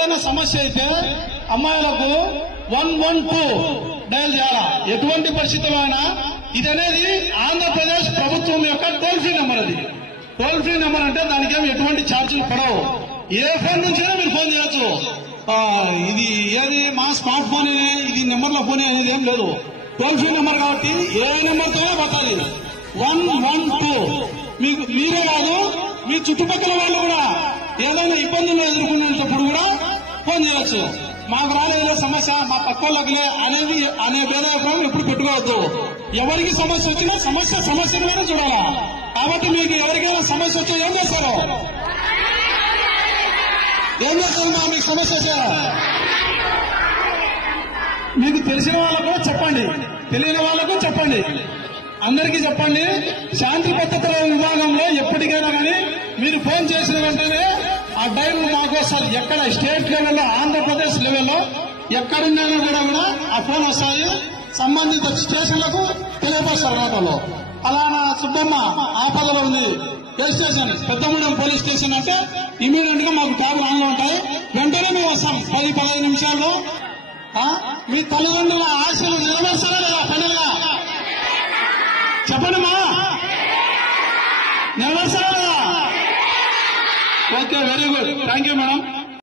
ఏదైనా సమస్య అయితే అమ్మాయిలకు 112 డయల్ చేయాలా. ఎటువంటి పరిస్థితుల్లో అయినా ఇది అనేది ఆంధ్రప్రదేశ్ ప్రభుత్వం యొక్క టోల్ ఫ్రీ నెంబర్. అది టోల్ ఫ్రీ నెంబర్ అంటే దానికి ఏమి ఎటువంటి ఛార్జీలు పడవు. ఏ ఫోన్ నుంచైనా మీరు ఫోన్ చేయొచ్చు. ఇది ఏది మా స్మార్ట్ ఫోన్ ఇది నెంబర్లో ఫోన్ అనేది ఏం లేదు. టోల్ ఫ్రీ నెంబర్ కాబట్టి ఏ నెంబర్తో పట్టాలి 112. మీకు మీరే కాదు మీ చుట్టుపక్కల వాళ్ళు కూడా ఏదైనా ఇబ్బందులు ఎదుర్కొనేటప్పుడు కూడా ఫోన్ చేయవచ్చు. మాకు రాలేదులే సమస్య మా పక్క వాళ్ళకిలే అనేది అనే భేదాభిప్రాయం ఎప్పుడు పెట్టుకోవద్దు. ఎవరికి సమస్య వచ్చినా సమస్యను చూడాలా. కాబట్టి మీకు ఎవరికైనా సమస్య వచ్చి ఏం చేస్తారు మా మీకు సమస్య వచ్చారా మీకు తెలిసిన వాళ్ళకు చెప్పండి, తెలియని వాళ్ళకు చెప్పండి, అందరికీ చెప్పండి. శాంతి భద్రతల విభాగంలో ఎప్పటికైనా కానీ మీరు ఫోన్ చేసిన వెంటనే ఆ డైల్ మాకు వస్తారు. ఎక్కడ స్టేట్ లెవెల్లో ఆంధ్రప్రదేశ్ లెవెల్లో ఎక్కడున్నా కూడా ఆ ఫోన్ వస్తాయి. సంబంధిత స్టేషన్లకు తెలియపరుస్తారు నాటలో. అలానా సుబ్బమ్మ ఆపదలో ఉంది ఏ స్టేషన్ పెద్దగూడెం పోలీస్ స్టేషన్ అంటే ఇమీడియట్ గా మాకు ట్యాబ్లు ఆన్లో ఉంటాయి. వెంటనే మేము వస్తాం 10-15 నిమిషాల్లో. మీ తల్లిదండ్రుల ఆశలు నెరవేర్చారా లేదా ఫైనల్గా చెప్పండి మా నెరవేర్చారా లేదా? Okay, very good, thank you madam.